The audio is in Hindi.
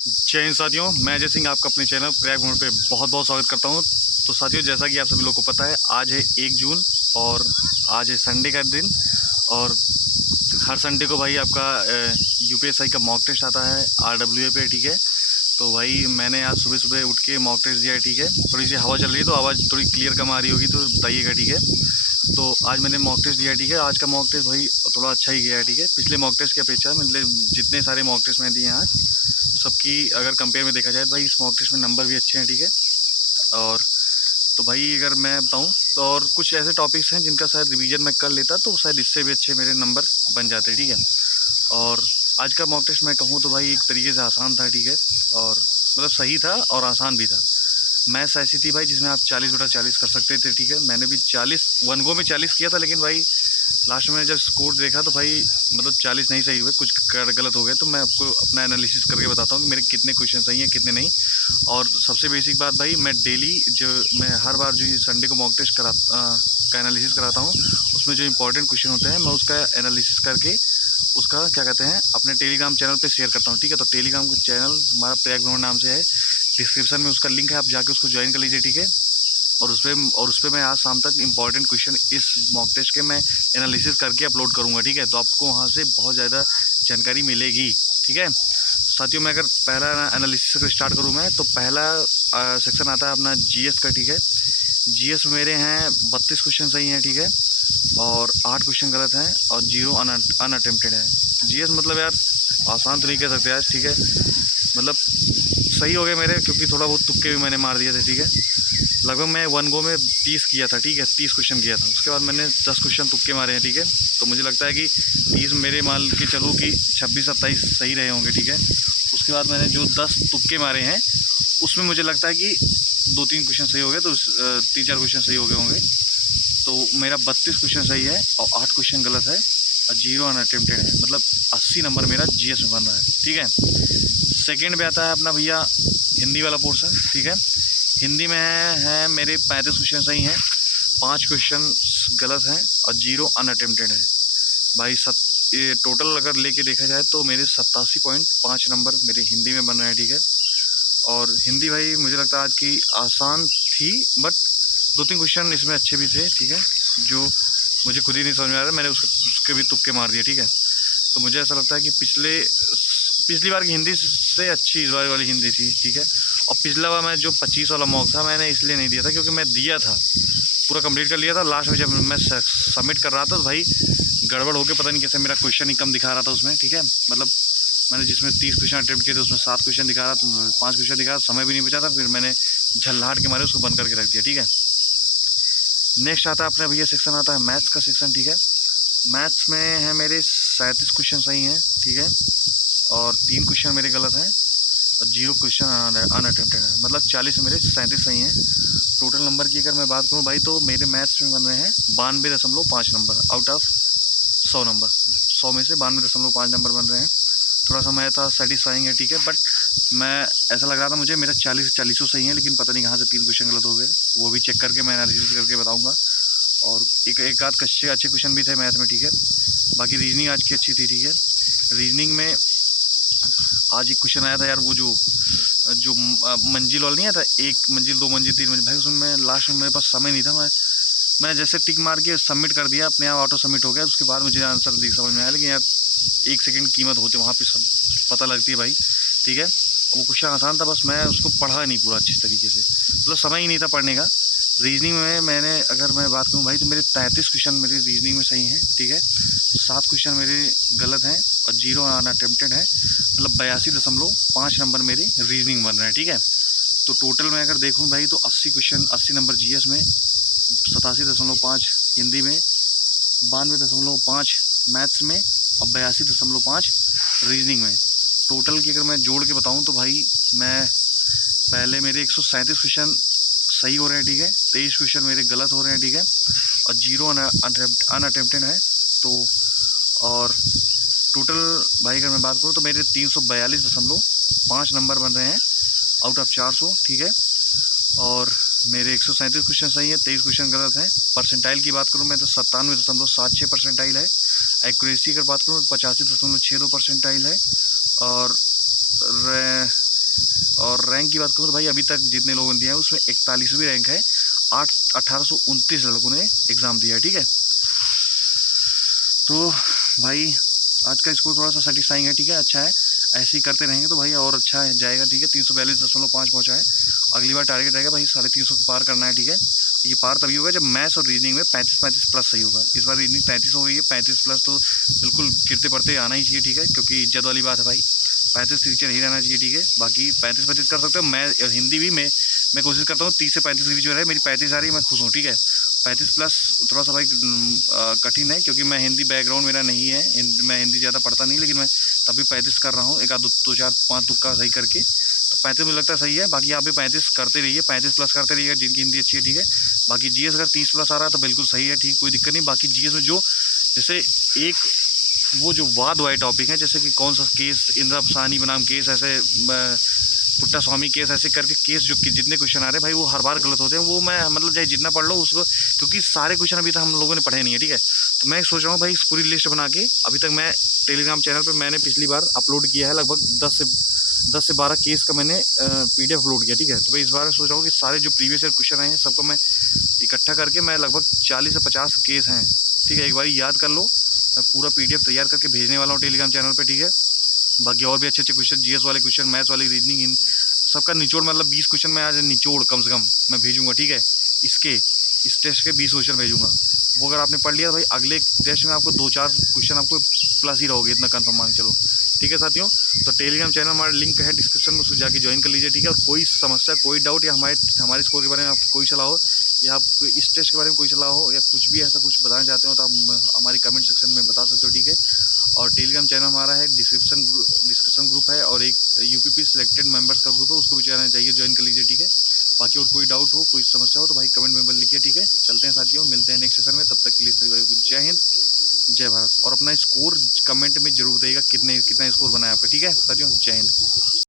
जय हिंद साथियों, मैं अजय सिंह आपका अपने चैनल क्रैक मोड पे बहुत बहुत स्वागत करता हूं। तो साथियों, जैसा कि आप सभी लोग को पता है, आज है 1 जून और आज है संडे का दिन। और हर संडे को भाई आपका यूपीएसआई का मॉक टेस्ट आता है आरडब्ल्यूए पे, ठीक है। तो भाई मैंने आज सुबह सुबह उठ के मॉक टेस्ट दिया है, ठीक है। थोड़ी सी हवा चल रही है तो आवाज़ थोड़ी क्लियर कम आ रही होगी, तो बताइएगा, ठीक है। तो आज मैंने मॉक टेस्ट दिया है, ठीक है। आज का मॉक टेस्ट भाई थोड़ा अच्छा ही गया है, ठीक है। पिछले मॉक टेस्ट की अपेक्षा मतलब जितने सारे मॉक टेस्ट मैंने दिए हैं आज, सबकी अगर कंपेयर में देखा जाए तो भाई इस मॉक टेस्ट में नंबर भी अच्छे हैं, ठीक है। और तो भाई अगर मैं बताऊं तो और कुछ ऐसे टॉपिक्स हैं जिनका शायद रिवीजन मैं कर लेता तो शायद इससे भी अच्छे मेरे नंबर बन जाते, ठीक है। और आज का मॉक टेस्ट मैं कहूँ तो भाई एक तरीके से आसान था, ठीक है। और मतलब सही था और आसान भी था। मैथ्स ऐसी थी भाई जिसमें आप 40/40 कर सकते थे, ठीक है। मैंने भी 40 वन गो में 40 किया था, लेकिन भाई लास्ट में जब स्कोर देखा तो भाई मतलब 40 नहीं सही हुए, कुछ गलत हो गए। तो मैं आपको अपना एनालिसिस करके बताता हूँ कि मेरे कितने क्वेश्चन सही हैं कितने नहीं। और सबसे बेसिक बात भाई, मैं हर बार जो संडे को मॉक टेस्ट का एनालिसिस कराता हूँ, उसमें जो इंपॉर्टेंट क्वेश्चन होते हैं मैं उसका एनालिसिस करके उसका क्या कहते हैं अपने टेलीग्राम चैनल पे शेयर करता हूँ, ठीक है। तो टेलीग्राम का चैनल हमारा प्रयाग भ्रमण नाम से है, डिस्क्रिप्शन में उसका लिंक है, आप जाके उसको ज्वाइन कर लीजिए, ठीक है। और उस पर मैं आज शाम तक इंपॉर्टेंट क्वेश्चन इस मॉक टेस्ट के मैं एनालिसिस करके अपलोड करूँगा, ठीक है। तो आपको वहाँ से बहुत ज़्यादा जानकारी मिलेगी, ठीक है। साथियों, मैं अगर पहला एनालिसिस से स्टार्ट करूँ मैं, तो पहला सेक्शन आता है अपना जीएस का, ठीक है। जीएस मेरे हैं 32 क्वेश्चन सही हैं, ठीक है। और 8 क्वेश्चन गलत हैं और 0 अनअटेम्प्टेड है। जीएस मतलब यार आसान तो नहीं कह सकते आज, ठीक है। मतलब सही हो गए मेरे, क्योंकि थोड़ा बहुत तुक्के भी मैंने मार दिए थे, ठीक है। लगभग मैं वन गो में 30 किया था, ठीक है। 30 क्वेश्चन किया था, उसके बाद मैंने 10 क्वेश्चन तुक्के मारे हैं, ठीक है। तो मुझे लगता है कि 30 मेरे मान के चलो कि 26-27 सही रहे होंगे, ठीक है। उसके बाद मैंने जो 10 तुक्के मारे हैं उसमें मुझे लगता है कि 2-3 क्वेश्चन सही हो गए, तो 3-4 क्वेश्चन सही हो गए होंगे। तो मेरा 32 क्वेश्चन सही है और 8 क्वेश्चन गलत है और 0 अनअटेम्प्टेड है। मतलब 80 नंबर मेरा जीएस में बन रहा है, ठीक है। सेकेंड पे आता है अपना भैया हिंदी वाला पोर्सन, ठीक है। हिंदी में है मेरे 35 क्वेश्चन सही हैं, 5 क्वेश्चन गलत हैं और 0 अनअटेम्प्टेड है। भाई ये टोटल अगर लेके देखा जाए तो मेरे 87.5 नंबर मेरे हिंदी में बन रहे हैं, ठीक है। और हिंदी भाई मुझे लगता है आज की आसान थी, बट 2-3 क्वेश्चन इसमें अच्छे भी थे, ठीक है। जो मुझे खुद ही नहीं समझ में आ रहा, मैंने उसके भी तुक्के मार दिए, ठीक है। तो मुझे ऐसा लगता है कि पिछली बार की हिंदी से अच्छी इस बार वाली हिंदी थी, ठीक है। और पिछला बार मैं जो 25 वाला मॉक था मैंने इसलिए नहीं दिया था क्योंकि मैं दिया था, पूरा कंप्लीट कर लिया था। लास्ट में जब मैं सबमिट कर रहा था तो भाई गड़बड़ होकर पता नहीं कैसे मेरा क्वेश्चन ही कम दिखा रहा था उसमें, ठीक है। मतलब मैंने जिसमें 30 क्वेश्चन अटैम्प्ट किए थे उसमें 7 क्वेश्चन दिखा रहा था, 5 क्वेश्चन दिखा रहा, समय भी नहीं बचा था। फिर मैंने झल्लाहट के मारे उसको बंद करके रख दिया, ठीक है। नेक्स्ट आता है अपना भैया सेक्शन आता है मैथ्स का सेक्शन, ठीक है। मैथ्स में है मेरे 37 क्वेश्चन सही हैं, ठीक है। और 3 क्वेश्चन मेरे गलत हैं और 0 क्वेश्चन अनअटेम्प्टेड है। मतलब 40 मेरे 37 सही हैं। टोटल नंबर की अगर मैं बात करूँ भाई, तो मेरे मैथ्स में बन रहे हैं 92.5 नंबर आउट ऑफ 100 नंबर। 100 में से 92.5 नंबर बन रहे हैं। थोड़ा सा मैं था सेटिस्फाइंग है, ठीक है। बट मैं ऐसा लग रहा था मुझे मेरा 40 सही है, लेकिन पता नहीं कहाँ से 3 क्वेश्चन गलत हो गए। वो भी चेक करके मैं एनालिसिस करके बताऊँगा। और एक आध अच्छे क्वेश्चन भी थे मैथ में, ठीक है। बाकी रीजनिंग आज की अच्छी थी, ठीक है। रीजनिंग में आज एक क्वेश्चन आया था यार, वो जो मंजिल वाला नहीं आता, 1 मंजिल 2 मंजिल 3 मंजिल, भाई उसमें लास्ट में मेरे पास समय नहीं था। मैं जैसे टिक मार के सबमिट कर दिया, अपने आप ऑटो सबमिट हो गया। उसके बाद मुझे आंसर समझ में आया, लेकिन यार 1 सेकंड कीमत होती है वहाँ पे, सब पता लगती है भाई, ठीक है। वो क्वेश्चन आसान था, बस मैं उसको पढ़ा नहीं पूरा अच्छी तरीके से, मतलब समय ही नहीं था पढ़ने का। रीजनिंग में मैंने अगर मैं बात करूँ भाई, तो मेरे 33 क्वेश्चन मेरे रीजनिंग में सही हैं, ठीक है। 7 क्वेश्चन मेरे गलत हैं और 0 अनअटेम्प्टेड है। मतलब 82.5 नंबर मेरे रीजनिंग बन रहे हैं, ठीक है। तो टोटल मैं अगर देखूँ भाई, तो 80 नंबर जीएस में, 87.5 हिंदी में, 92.5 मैथ्स में और 82.5 रीजनिंग में। टोटल की अगर मैं जोड़ के बताऊं तो भाई मैं पहले मेरे 137 क्वेश्चन सही हो रहे हैं, ठीक है। 23 क्वेश्चन मेरे गलत हो रहे हैं, ठीक है। और 0 अनअटेम्प्टेड है। तो और टोटल भाई अगर मैं बात करूँ तो मेरे 342.5 नंबर बन रहे हैं आउट ऑफ 400, ठीक है। और मेरे 137 क्वेश्चन सही है, 23 क्वेश्चन गलत हैं। परसेंटाइल की बात करूँ मैं तो 97.76 परसेंटाइल है। एक्यूरेसी अगर बात करूँ तो 85.62 परसेंटाइल है। और और रैंक की बात करूँ तो भाई अभी तक जितने लोगों ने दिया है उसमें 41वीं रैंक है। 1829 लड़कों ने एग्ज़ाम दिया है, ठीक है। तो भाई आज का स्कोर थोड़ा सा सेटिस्फाइंग है, ठीक है, अच्छा है। ऐसे ही करते रहेंगे तो भाई और अच्छा है जाएगा, ठीक है। 342.5 पहुँचा है। अगली बार टारगेट रहेगा भाई 350 पार करना है, ठीक है। ये पार तभी होगा जब मैथ्स और रीजनिंग में 35 प्लस सही होगा। इस बार रीजनिंग 35 हो गई है, 35 प्लस तो बिल्कुल गिरते पड़ते आना ही चाहिए, ठीक है, क्योंकि इज्जत वाली बात है भाई। 35 से नीचे नहीं रहना चाहिए, ठीक है। बाकी 35 कर सकते हो। मैं हिंदी भी मैं कोशिश करता हूँ 30 से 35 के बीच में रहे। मेरी 35 आ रही है, मैं खुश हूँ, ठीक है। 35 प्लस थोड़ा सा भाई कठिन है, क्योंकि मैं हिंदी बैकग्राउंड मेरा नहीं है, मैं हिंदी ज़्यादा पढ़ता नहीं, लेकिन मैं तभी 35 कर रहा हूँ, एक आध दो चार पाँच तुक्का सही करके। तो 35 मुझे लगता है सही है। बाकी आप भी 35 करते रहिए, 35 प्लस करते रहिएगा जिनकी हिंदी अच्छी है, ठीक है। बाकी जीएस अगर 30 प्लस आ रहा है तो बिल्कुल सही है, ठीक, कोई दिक्कत नहीं। बाकी जीएस में जो जैसे एक वो जो वाद वाले टॉपिक है, जैसे कि कौन सा केस, इंदिरा साहनी बनाम केस, ऐसे पुट्टा स्वामी केस, ऐसे करके केस जो जितने क्वेश्चन आ रहे हैं भाई वो हर बार गलत होते हैं। वो मैं मतलब चाहे जितना पढ़ लो उसको, क्योंकि सारे क्वेश्चन अभी तक हम लोगों ने पढ़े नहीं है, ठीक है। तो मैं सोच रहा हूँ भाई इस पूरी लिस्ट बना के, अभी तक मैं टेलीग्राम चैनल पर मैंने पिछली बार अपलोड किया है लगभग 10 से 12 केस का मैंने PDF अपलोड किया, ठीक है। तो भाई इस बार सोच रहा हूँ कि सारे जो प्रीवियस ईयर क्वेश्चन आए हैं सबको मैं इकट्ठा करके, मैं लगभग 40 से 50 केस हैं, ठीक है, एक बार याद कर लो। मैं पूरा PDF तैयार करके भेजने वाला हूँ टेलीग्राम चैनल पे, ठीक है। बाकी और भी अच्छे अच्छे क्वेश्चन, जीएस वाले क्वेश्चन, मैथ्स वाली, रीजनिंग, इन सबका निचोड़, मतलब 20 क्वेश्चन मैं आज निचोड़ कम से कम मैं भेजूँगा, ठीक है। इस टेस्ट के 20 क्वेश्चन भेजूँगा। वो अगर आपने पढ़ लिया तो भाई अगले टेस्ट में आपको 2-4 क्वेश्चन आपको प्लस ही रहोगे, इतना कन्फर्म मान चलो, ठीक है साथियों। तो टेलीग्राम चैनल हमारा लिंक है डिस्क्रिप्शन में, उसको जाके ज्वाइन कर लीजिए, ठीक है। और कोई समस्या, कोई डाउट या हमारे स्कोर के बारे में आपकी कोई सलाह हो, या आप इस टेस्ट के बारे में कोई सलाह हो, या कुछ भी ऐसा कुछ बताना चाहते हो तो आप हमारी कमेंट सेक्शन में बता सकते हो, ठीक है। और टेलीग्राम चैनल हमारा है, डिस्कशन ग्रुप है, और एक यूपीपी सिलेक्टेड मेंबर्स का ग्रुप है, उसको भी जाना चाहिए, ज्वाइन कर लीजिए, ठीक है। बाकी और कोई डाउट हो, कोई समस्या हो तो भाई कमेंट में लिखिए, ठीक है। चलते हैं साथियों, मिलते हैं नेक्स्ट सेशन में, तब तक के लिए सभी भाइयों को जय हिंद, जय भारत। और अपना स्कोर कमेंट में जरूर बताइएगा कितना स्कोर बनाया आपका, ठीक है साथियों, जय हिंद।